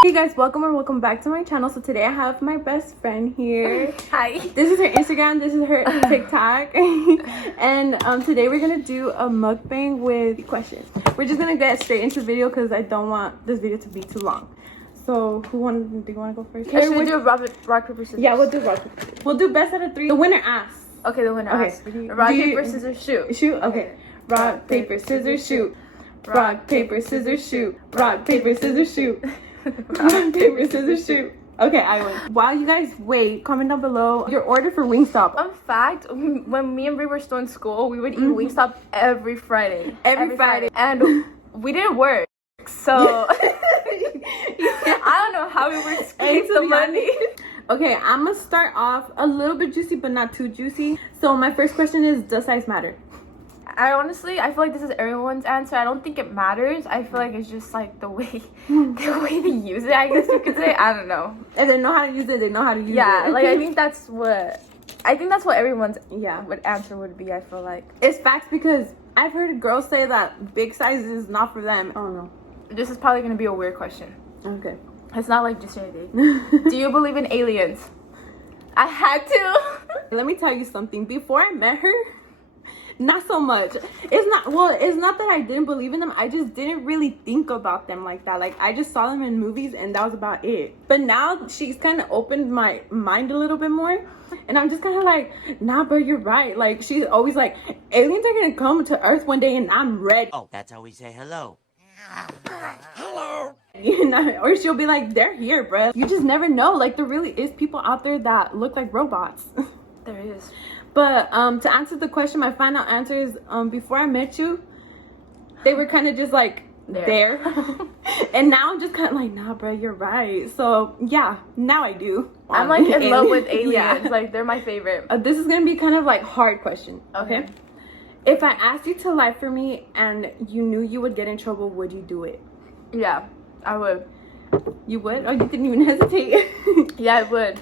Hey guys, welcome back to my channel. So today I have my best friend here. Hi. This is her Instagram, this is her TikTok. And today we're gonna do a mukbang with questions. We're just gonna get straight into the video because I don't want this video to be too long. So do you want to go first? Should we do rock, paper, scissors? Yeah, we'll do rock, paper, scissors. We'll do best out of 3. The winner asks. Okay, the winner asks. Okay. Rock, paper, scissors, shoot. Shoot? Okay. Rock, paper, scissors, shoot. Rock, paper, scissors, shoot. Rock, paper, scissors, shoot. Rock, paper, scissors, shoot. Okay, I win. While you guys wait, comment down below your order for Wingstop. Fun fact, when me and Brie were still in school, we would eat Wingstop every Friday. Every Friday. And we didn't work. So, I don't know how we were scraping the money. Okay, I'm gonna start off a little bit juicy, but not too juicy. So my first question is, does size matter? I feel like this is everyone's answer. I don't think it matters. I feel like it's just like the way they use it, I guess you could say. I don't know. If they know how to use it, they know how to use it. Yeah, like I think that's what everyone's answer would be. I feel like it's facts because I've heard girls say that big size is not for them. I don't know. This is probably gonna be a weird question. Okay. It's not like just anything. Do you believe in aliens? I had to. Let me tell you something. Before I met her, not so much. It's not that I didn't believe in them. I just didn't really think about them like that. Like, I just saw them in movies and that was about it. But now she's kind of opened my mind a little bit more. And I'm just kind of like, nah, bro, you're right. Like, she's always like, aliens are going to come to Earth one day and I'm ready. Oh, that's how we say hello. Hello. You know, or she'll be like, they're here, bro. You just never know. Like, there really is people out there that look like robots. There is. But to answer the question, my final answer is before I met you, they were kind of just like there. And now I'm just kind of like, nah, bro, you're right. So yeah, now I do. I'm like in love with aliens. Yeah. Like, they're my favorite. This is gonna be kind of like hard question. Okay. If I asked you to lie for me and you knew you would get in trouble, would you do it? Yeah, I would. You would? Oh, you didn't even hesitate. Yeah, I would.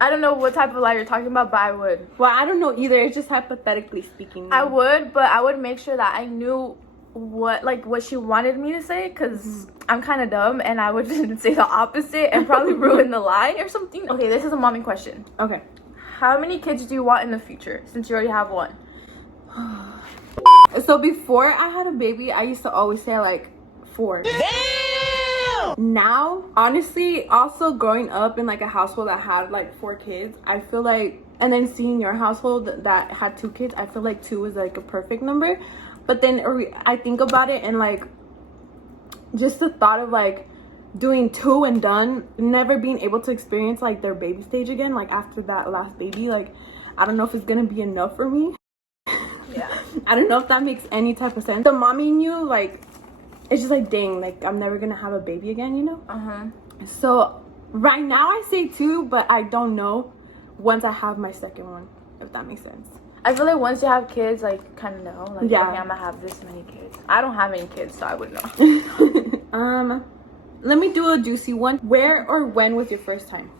I don't know what type of lie you're talking about, but I would. Well, I don't know either. It's just hypothetically speaking. I would, but I would make sure that I knew what she wanted me to say, because I'm kind of dumb and I would just say the opposite and probably ruin the lie or something. Okay, this is a mommy question. Okay. How many kids do you want in the future, since you already have one? So before I had a baby, I used to always say like 4. Damn! Now, honestly, also growing up in like a household that had like 4 kids, I feel like, and then seeing your household that had 2 kids, I feel like 2 is like a perfect number. But then I think about it and like just the thought of like doing 2 and done, never being able to experience like their baby stage again, like after that last baby, like I don't know if it's gonna be enough for me. Yeah. I don't know if that makes any type of sense. The mommy in you, like, it's just like, dang, like I'm never gonna have a baby again, you know? So right now I say 2, but I don't know once I have my second one, if that makes sense. I feel like once you have kids, like, kind of know, like, yeah, okay, I'm gonna have this many kids. I don't have any kids, so I wouldn't know. Let me do a juicy one. Where or when was your first time?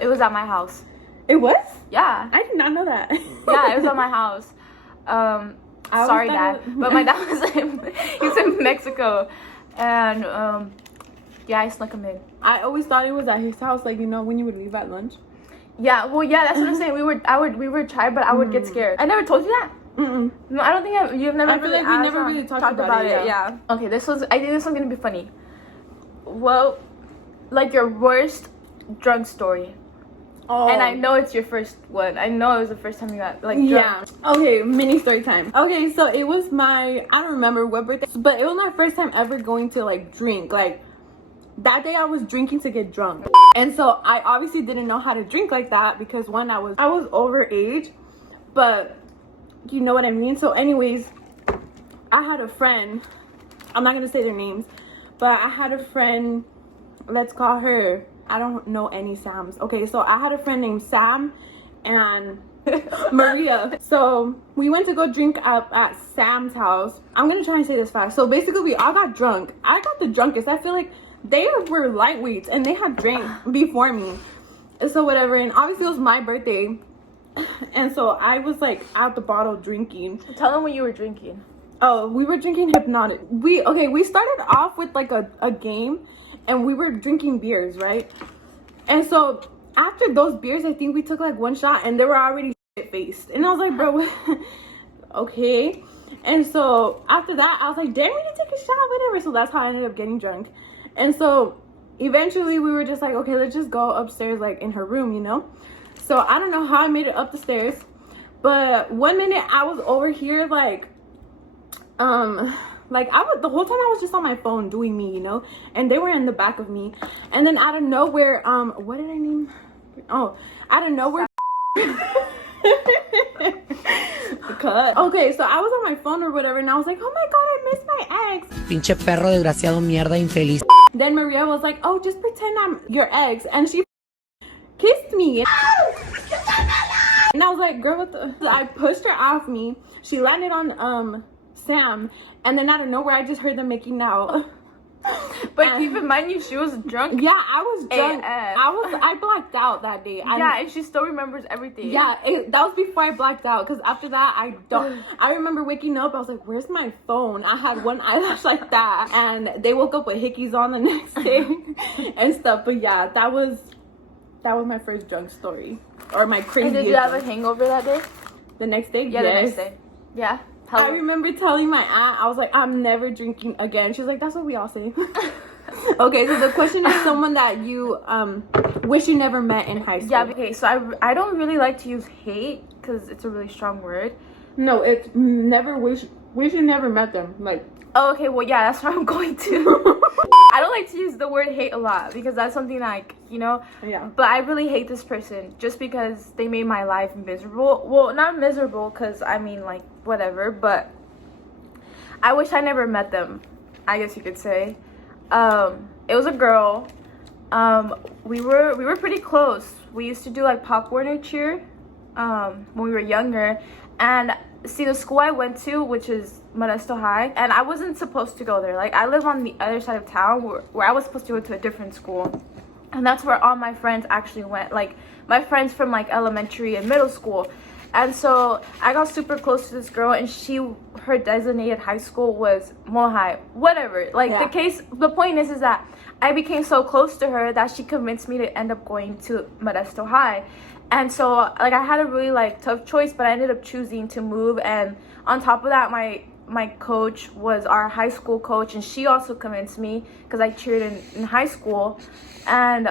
It was at my house. It was? Yeah. I did not know that. Yeah, it was at my house. Sorry, Dad, but my dad he's in Mexico, and yeah, I snuck him in. I always thought it was at his house, like, you know, when you would leave at lunch. Yeah, well, yeah, that's what I'm saying. We would try, but I would get scared. I never told you that. No, I don't think you've never. I feel like we never really talked about it. Yeah. Okay, I think this one's gonna be funny. Well, like your worst drug story. Oh. And I know it's your first one. I know it was the first time you got like drunk. Yeah. Okay, mini story time. Okay, so it was I don't remember what birthday, but it was my first time ever going to like drink. Like that day I was drinking to get drunk. And so I obviously didn't know how to drink like that because one, I was overage, but you know what I mean? So anyways, I had a friend, I'm not gonna say their names, but I had a friend, let's call her, I don't know any Sams. Okay, so I had a friend named Sam and Maria. So we went to go drink up at Sam's house. I'm gonna try and say this fast. So basically we all got drunk. I got the drunkest. I feel like they were lightweights and they had drank before me. So whatever, and obviously it was my birthday. And so I was like at the bottle drinking. Tell them what you were drinking. Oh, we were drinking Hypnotic. We started off with like a game. and we were drinking beers, right? And so after those beers, I think we took like one shot and they were already shit-faced. And I was like, bro, okay. And so after that, I was like, damn, we need to take a shot, whatever. So that's how I ended up getting drunk. And so eventually we were just like, okay, let's just go upstairs, like in her room, you know? So I don't know how I made it up the stairs, but one minute I was over here like the whole time I was just on my phone doing me, you know, and they were in the back of me. And then out of nowhere, what did I name? Oh, out of nowhere. Cut. Okay, so I was on my phone or whatever, and I was like, oh my god, I missed my ex. Pinche perro desgraciado mierda infeliz. Then Maria was like, oh, just pretend I'm your ex, and she kissed me. And I was like, girl, what the? I pushed her off me. She landed on Sam, and then out of nowhere I just heard them making out. But keep in mind, she was drunk. Yeah, I was drunk. AF. I blacked out that day. And she still remembers everything. Yeah, that was before I blacked out, because after that I remember waking up, I was like, where's my phone? I had one eyelash like that, and they woke up with hickeys on the next day and stuff. But yeah, that was my first drunk story, or my crazy. And did you have a hangover that day? The next day? Yeah, yes. the next day. Yeah. I remember telling my aunt, I was like, I'm never drinking again. She was like, that's what we all say. Okay, so the question is someone that you wish you never met in high school. Yeah, okay, so I don't really like to use hate because it's a really strong word. No, it's never wish you never met them. Like, oh, okay, well, yeah, that's what I'm going to. I don't like to use the word hate a lot because that's something like, you know. Yeah. But I really hate this person just because they made my life miserable. Well, not miserable because, I mean, like, whatever. But I wish I never met them, I guess you could say. It was a girl. We were pretty close. We used to do, like, Pop Warner cheer when we were younger. And see, the school I went to, which is Modesto High, and I wasn't supposed to go there. Like, I live on the other side of town where I was supposed to go to a different school, and that's where all my friends actually went, like my friends from like elementary and middle school. And so I got super close to this girl, and her designated high school was Mohai, whatever. Like, yeah. The point is that I became so close to her that she convinced me to end up going to Modesto High. And so, like, I had a really, like, tough choice, but I ended up choosing to move. And on top of that, my coach was our high school coach, and she also convinced me because I cheered in high school. And,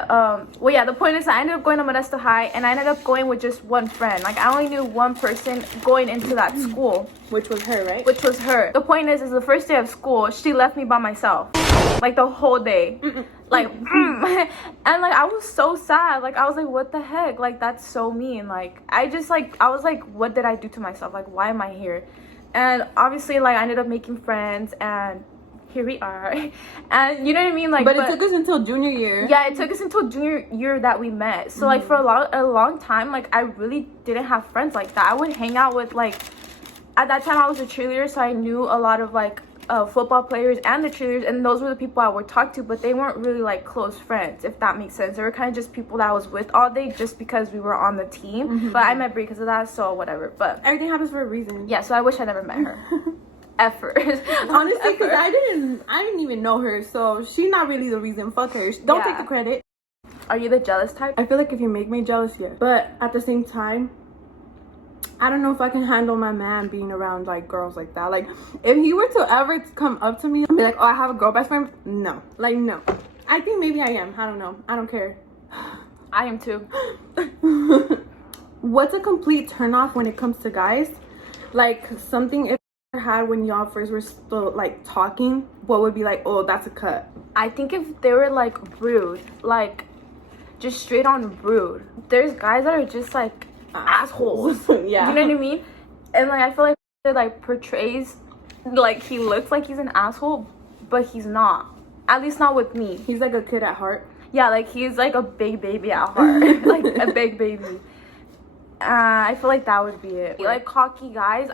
well, yeah, the point is I ended up going to Modesto High, and I ended up going with just one friend. Like, I only knew one person going into that school. Which was her, right? Which was her. The point is the first day of school, she left me by myself. Like, the whole day. Like, and, like, I was so sad. Like, I was like, what the heck? Like, that's so mean. Like, I was like, what did I do to myself? Like, why am I here? And obviously, like, I ended up making friends, and here we are. And you know what I mean? Like, but it took us until junior year. Yeah, it took us until junior year that we met. So, like, for a long time, like, I really didn't have friends like that. I would hang out with, like, at that time, I was a cheerleader, so I knew a lot of, like, football players and the cheerleaders, and those were the people I would talk to, but they weren't really like close friends, if that makes sense. They were kind of just people that I was with all day just because we were on the team. But I met Brie because of that, so whatever. But everything happens for a reason. Yeah, so I wish I never met her. Effort. Honestly, because I didn't even know her, so she's not really the reason. Fuck her. Don't take the credit. Are you the jealous type? I feel like if you make me jealous, yes. But at the same time, I don't know if I can handle my man being around like girls like that. Like, if he were to ever come up to me and be like, oh, I have a girl best friend, no. Like, no. I think maybe I am. I don't know. I don't care. I am too. What's a complete turnoff when it comes to guys? Like, something if you had when y'all first were still like talking, what would be like, oh, that's a cut? I think if they were like rude, like just straight on rude. There's guys that are just like assholes. Yeah, you know what I mean? And like, I feel like it like portrays like he looks like he's an asshole, but he's not, at least not with me. He's like a kid at heart. Yeah, like he's like a big baby at heart. Like a big baby. I feel like that would be it. Like cocky guys,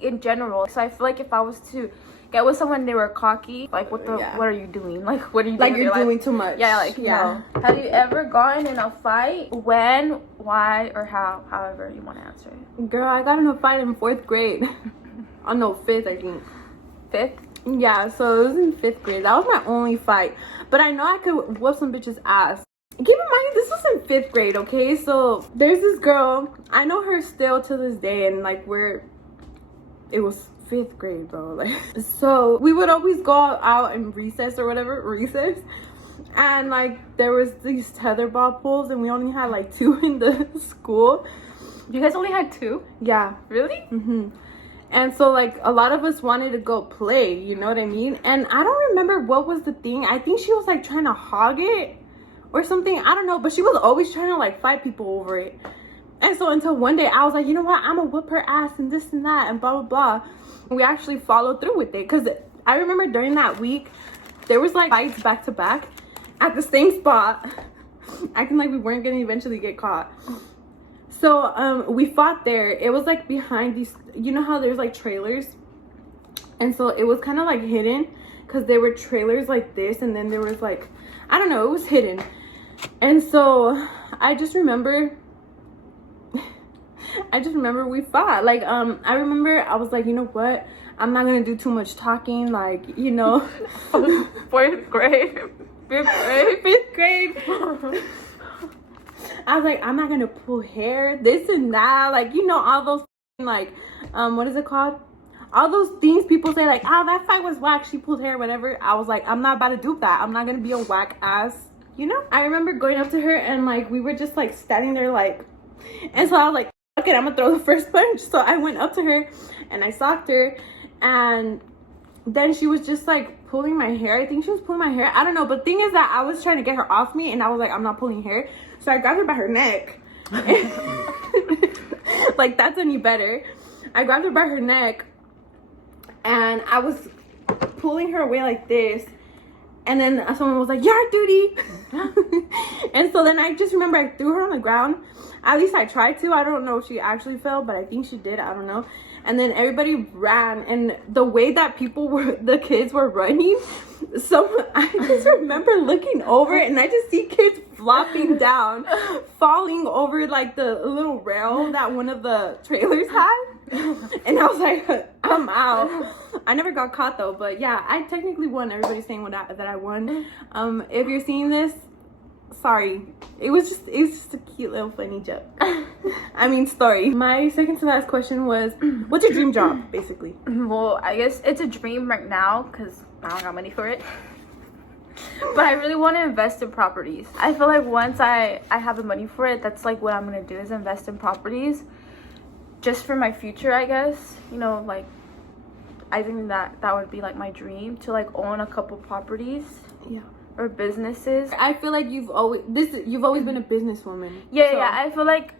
in general, so I feel like if I was to get with someone, they were cocky, like what are you doing? Like, what are you doing? Like, you're doing too much. Yeah, like, no. Have you ever gotten in a fight? When, why, or how? However you want to answer it. Girl, I got in a fight in 4th grade. Oh no, 5th, I think. 5th? Yeah, so it was in 5th grade. That was my only fight. But I know I could whoop some bitch's ass. Keep in mind, this was in 5th grade, okay? So there's this girl. I know her still to this day, and like it was 5th grade, bro. Like, so we would always go out in recess or whatever, and like there was these tetherball poles, and we only had like 2 in the school. You guys only had 2? Yeah. Really? And so like a lot of us wanted to go play, you know what I mean? And I don't remember what was the thing. I think she was like trying to hog it or something. I don't know, but she was always trying to like fight people over it. And so until one day I was like, you know what, I'm gonna whoop her ass and this and that and blah blah blah. We actually followed through with it, because I remember during that week there was like fights back to back at the same spot, acting like we weren't gonna eventually get caught. So we fought there. It was like behind these, you know how there's like trailers, and so it was kind of like hidden, because there were trailers like this, and then there was like, I don't know, it was hidden. And so I just remember we fought. Like I remember I was like, you know what, I'm not gonna do too much talking, like, you know. 4th grade. 5th grade. I was like, I'm not gonna pull hair, this and that, like, you know, all those like what is it called, all those things people say, like, oh, that fight was whack, she pulled hair, whatever. I was like, I'm not about to do that. I'm not gonna be a whack ass, you know. I remember going up to her, and like we were just like standing there, like, and so I was like, okay, I'm gonna throw the first punch. So I went up to her and I socked her, and then she was just like pulling my hair. I think she was pulling my hair, I don't know, but thing is that I was trying to get her off me, and I was like, I'm not pulling hair. So I grabbed her by her neck. Like, that's any better. I grabbed her by her neck, and I was pulling her away like this, and then someone was like, yard duty. And so then I just remember I threw her on the ground. At least I tried to. I don't know if she actually fell, but I think she did. I don't know. And then everybody ran, and the way that the kids were running, I just remember looking over, and I just see kids flopping down, falling over like the little rail that one of the trailers had. And I was like, I'm out. I never got caught though, but yeah, I technically won. Everybody's saying that I won. If you're seeing this, sorry. It was just a cute little funny joke. I mean, story. My second to last question was, what's your dream job, basically? Well, I guess it's a dream right now, because I don't got money for it. But I really want to invest in properties. I feel like once I have the money for it, that's like what I'm going to do, is invest in properties. Just for my future, I guess. You know, like, I think that would be like my dream, to like own a couple properties. Yeah. Or businesses. I feel like you've always been a businesswoman. Yeah, so. Yeah. I feel like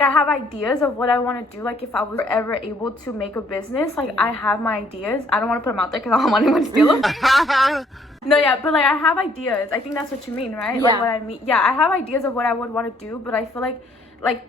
I have ideas of what I want to do. Like, if I was ever able to make a business, like, I have my ideas. I don't want to put them out there because I don't want anyone to steal them. No, yeah, but like, I have ideas. I think that's what you mean, right? Yeah. Like, what I mean. Yeah, I have ideas of what I would want to do, but I feel like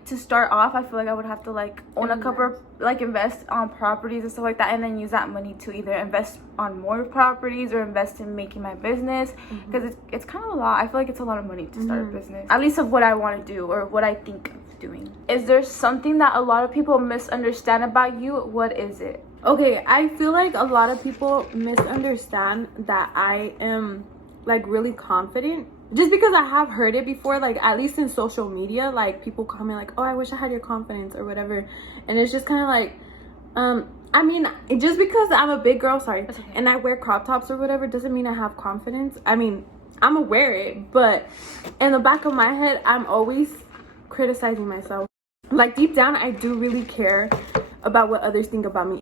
to start off, I feel like I would have to like own a couple, like invest on properties and stuff like that, and then use that money to either invest on more properties or invest in making my business, because it's kind of a lot. I feel like it's a lot of money to start a business, at least of what I want to do or what I think of doing. Is there something that a lot of people misunderstand about you? What is it? Okay, I feel like a lot of people misunderstand that I am like really confident, just because I have heard it before, like at least in social media, like people comment like, oh, I wish I had your confidence or whatever. And it's just kind of like, I mean, just because I'm a big girl, sorry, and I wear crop tops or whatever, doesn't mean I have confidence. I mean, I'm gonna wear it, but in the back of my head, I'm always criticizing myself. Like, deep down, I do really care about what others think about me.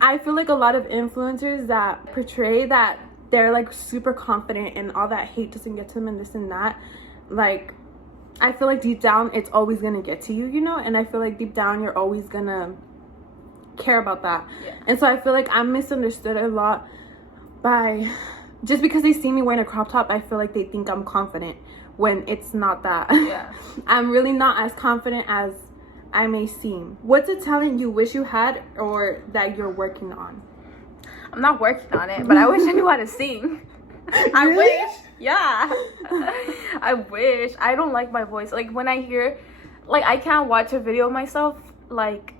I feel like a lot of influencers that portray that they're like super confident and all that hate doesn't get to them and this and that, like, I feel like deep down it's always gonna get to you, you know. And I feel like deep down you're always gonna care about that. And so I feel like I'm misunderstood a lot by, just because they see me wearing a crop top, I feel like they think I'm confident when it's not that. I'm really not as confident as I may seem. What's a talent you wish you had or that you're working on? I'm not working on it, but I wish I knew how to sing. I wish. Yeah. I wish. I don't like my voice. Like, when I hear, like, I can't watch a video of myself, like,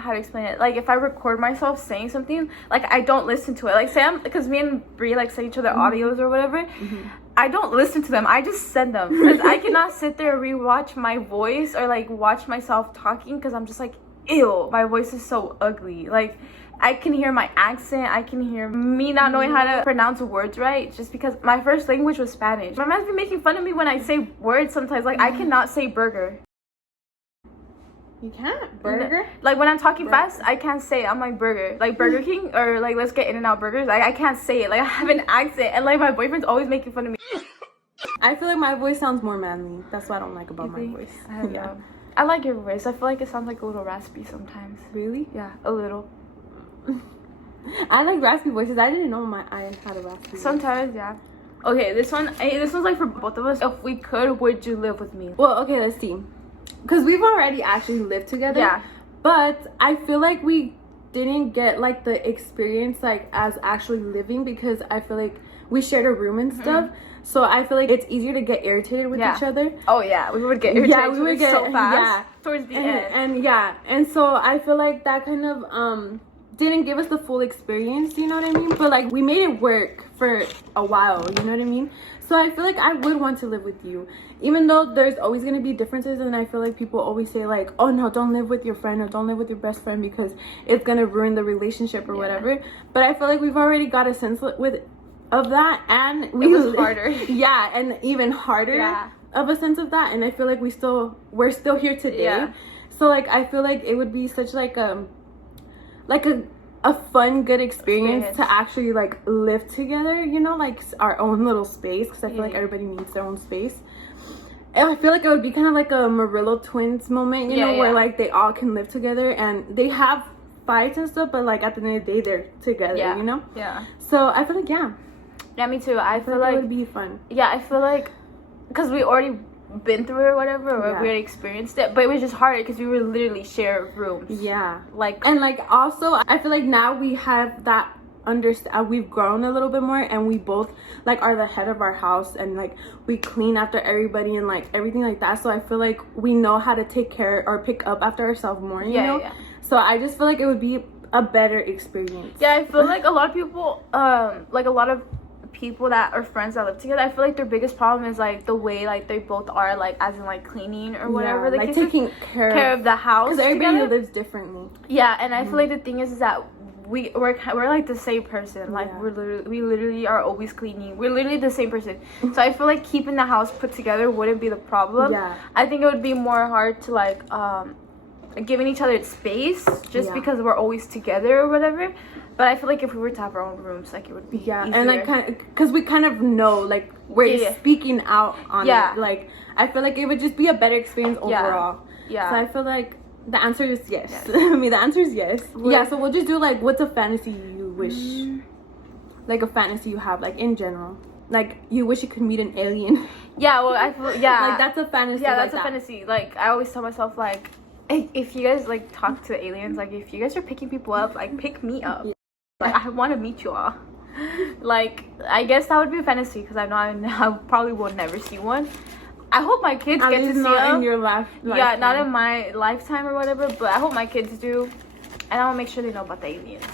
how to explain it, like if I record myself saying something, like I don't listen to it, like say because me and Brie like send each other audios or whatever, I don't listen to them, I just send them, because I cannot sit there and rewatch my voice or like watch myself talking, because I'm just like, ew, my voice is so ugly. Like I can hear my accent, I can hear me not knowing how to pronounce words right, just because my first language was Spanish. My man's been making fun of me when I say words sometimes, like I cannot say burger. You can't? Burger? Like when I'm talking fast, I can't say it. I'm like burger. Like Burger King or like let's get In-N-Out burgers. Like I can't say it. Like I have an accent, and like my boyfriend's always making fun of me. I feel like my voice sounds more manly. That's what I don't like about my voice. I don't know. I like your voice. I feel like it sounds like a little raspy sometimes. Really? Yeah, a little. I like raspy voices. I didn't know I had a raspy voice. Sometimes, yeah. Okay, this one's like for both of us. If we could, would you live with me? Well, okay, let's see. Because we've already actually lived together. Yeah. But I feel like we didn't get like the experience like as actually living, because I feel like we shared a room and stuff. So I feel like it's easier to get irritated with each other. Oh yeah, we would get irritated. Yeah, we would get so fast. Yeah. Towards the end. And so I feel like that kind of didn't give us the full experience, you know what I mean? But like we made it work for a while, you know what I mean? So I feel like I would want to live with you, even though there's always going to be differences. And I feel like people always say like, oh no, don't live with your friend or don't live with your best friend because it's going to ruin the relationship or whatever. But I feel like we've already got a sense of that, and it was harder. Yeah, and even harder of a sense of that. And I feel like we're still here today. So like I feel like it would be such like a fun, good experience to actually like live together, you know, like our own little space, because I feel like everybody needs their own space. And I feel like it would be kind of like a Murillo twins moment, you know, where like they all can live together and they have fights and stuff, but like at the end of the day they're together, you know? Yeah. So I feel like yeah, me too. I feel like it would be fun. Yeah, I feel like because we already been through it or whatever, or we already experienced it, but it was just harder because we would literally share rooms. Yeah. Like, and like also I feel like now we have that we've grown a little bit more, and we both like are the head of our house, and like we clean after everybody and like everything like that. So I feel like we know how to take care or pick up after ourselves more, you know? Yeah. So I just feel like it would be a better experience. Yeah, I feel like a lot of people like a lot of people that are friends that live together, I feel like their biggest problem is like the way like they both are, like as in like cleaning or whatever, like taking care of the house, because everybody lives differently. Yeah, and I feel like the thing is that we're like the same person. Like we literally are always cleaning. We're literally the same person. So I feel like keeping the house put together wouldn't be the problem. Yeah, I think it would be more hard to like giving each other space just because we're always together or whatever. But I feel like if we were to have our own rooms, like it would be easier. And like kind of because we kind of know like we're speaking out on it. Like I feel like it would just be a better experience overall. Yeah. So I feel like the answer is yes. I mean, the answer is yes. Yeah. So we'll just do like, what's a fantasy you wish, like a fantasy you have, like in general, like you wish you could meet an alien. Yeah. Well, I feel like that's a fantasy. Yeah, that's a fantasy. Like I always tell myself like, if you guys like talk to aliens, like if you guys are picking people up, like pick me up. Like I want to meet you all. Like I guess that would be a fantasy, because I know I probably will never see one. I hope my kids get to see them. In your lifetime. Yeah, not in my lifetime or whatever, but I hope my kids do, and I'll make sure they know about the aliens.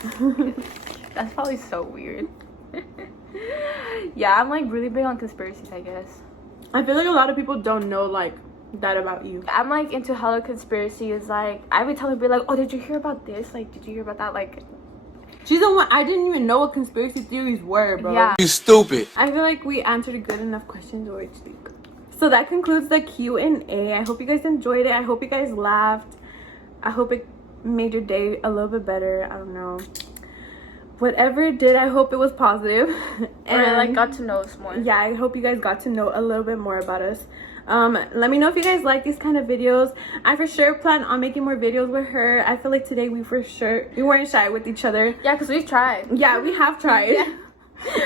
That's probably so weird. Yeah, I'm like really big on conspiracies, I guess. I feel like a lot of people don't know like that about you. I'm like into hella conspiracies. Like I would tell them, like, oh, did you hear about this? Like, did you hear about that? Like, she's the one. I didn't even know what conspiracy theories were, bro. Yeah, you stupid. I feel like we answered good enough questions already. So that concludes the Q&A. I hope you guys enjoyed it. I hope you guys laughed. I hope it made your day a little bit better. I don't know. Whatever it did, I hope it was positive. And I like got to know us more. Yeah, I hope you guys got to know a little bit more about us. Let me know if you guys like these kind of videos. I for sure plan on making more videos with her. I feel like today we weren't shy with each other. Yeah, because we've tried. Yeah, we have tried. Yeah.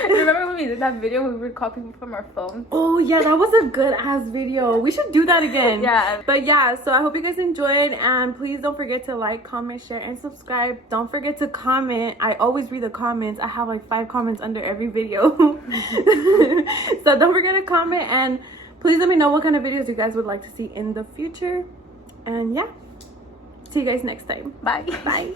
Remember when we did that video where we would call people from our phones? Oh yeah, that was a good ass video. We should do that again. Yeah. But yeah, so I hope you guys enjoyed, and please don't forget to like, comment, share, and subscribe. Don't forget to comment. I always read the comments. I have like 5 comments under every video. So don't forget to comment, and please let me know what kind of videos you guys would like to see in the future. And yeah, See you guys next time. Bye. Bye.